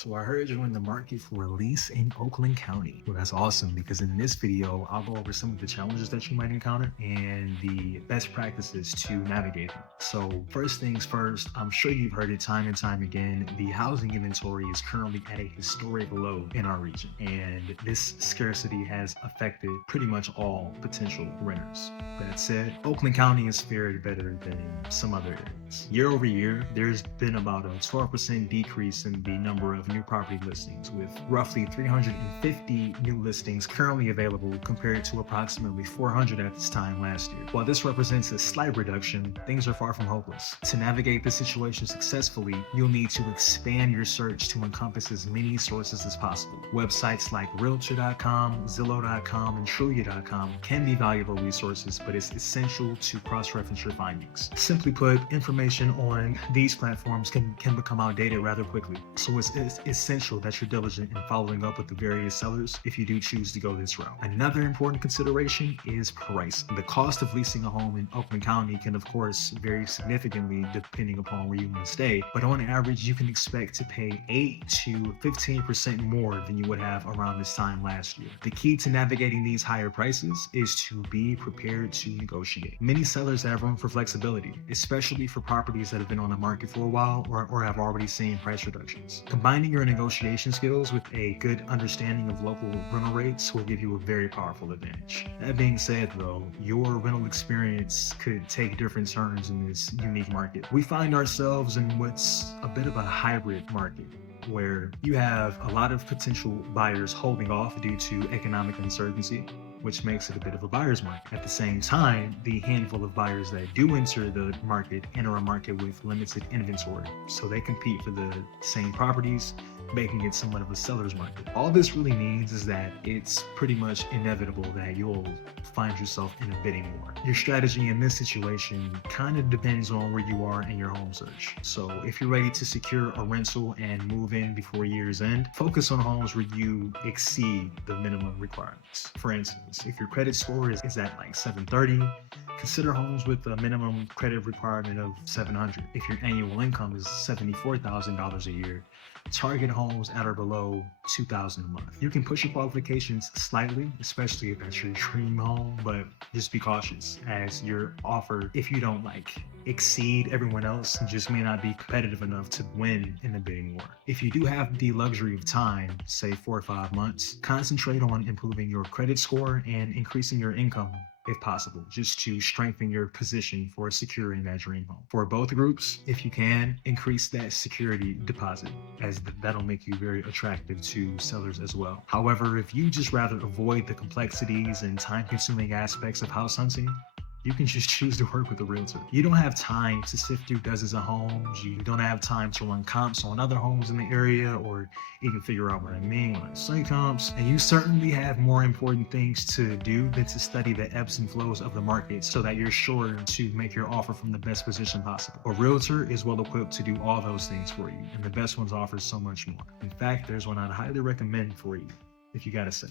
So I heard you're in the market for a lease in Oakland County. Well, that's awesome because in this video, I'll go over some of the challenges that you might encounter and the best practices to navigate them. So first things first, I'm sure you've heard it time and time again, the housing inventory is currently at a historic low in our region. And this scarcity has affected pretty much all potential renters. That said, Oakland County has fared better than some other areas. Year over year, there's been about a 12% decrease in the number of new property listings, with roughly 350 new listings currently available compared to approximately 400 at this time last year. While this represents a slight reduction, things are far from hopeless. To navigate the situation successfully, you'll need to expand your search to encompass as many sources as possible. Websites like Realtor.com, Zillow.com, and Trulia.com can be valuable resources, but it's essential to cross-reference your findings. Simply put, information on these platforms can become outdated rather quickly, so it's essential that you're diligent in following up with the various sellers if you do choose to go this route. Another important consideration is price. The cost of leasing a home in Oakland County can of course vary significantly depending upon where you want to stay, but on average you can expect to pay 8 to 15% more than you would have around this time last year. The key to navigating these higher prices is to be prepared to negotiate. Many sellers have room for flexibility, especially for properties that have been on the market for a while or have already seen price reductions. Combining your negotiation skills with a good understanding of local rental rates will give you a very powerful advantage. That being said though, your rental experience could take different turns in this unique market. We find ourselves in what's a bit of a hybrid market, where you have a lot of potential buyers holding off due to economic uncertainty, which makes it a bit of a buyer's market. At the same time, the handful of buyers that do enter the market enter a market with limited inventory, so they compete for the same properties, making it somewhat of a seller's market. All this really means is that it's pretty much inevitable that you'll find yourself in a bidding war. Your strategy in this situation kind of depends on where you are in your home search. So if you're ready to secure a rental and move in before year's end, focus on homes where you exceed the minimum requirements. For instance, if your credit score is at like 730, consider homes with a minimum credit requirement of 700. If your annual income is $74,000 a year, target homes at or below $2,000 a month. You can push your qualifications slightly, especially if that's your dream home, but just be cautious, as your offer, if you don't exceed everyone else, just may not be competitive enough to win in the bidding war. If you do have the luxury of time, say 4 or 5 months, concentrate on improving your credit score and increasing your income if possible, just to strengthen your position for securing that dream home. For both groups, if you can, increase that security deposit, as that'll make you very attractive to sellers as well. However, if you just rather avoid the complexities and time-consuming aspects of house hunting, you can just choose to work with a realtor. You don't have time to sift through dozens of homes. You don't have time to run comps on other homes in the area or even figure out what I mean when I say comps. And you certainly have more important things to do than to study the ebbs and flows of the market so that you're sure to make your offer from the best position possible. A realtor is well equipped to do all those things for you, and the best ones offer so much more. In fact, there's one I'd highly recommend for you if you gotta say.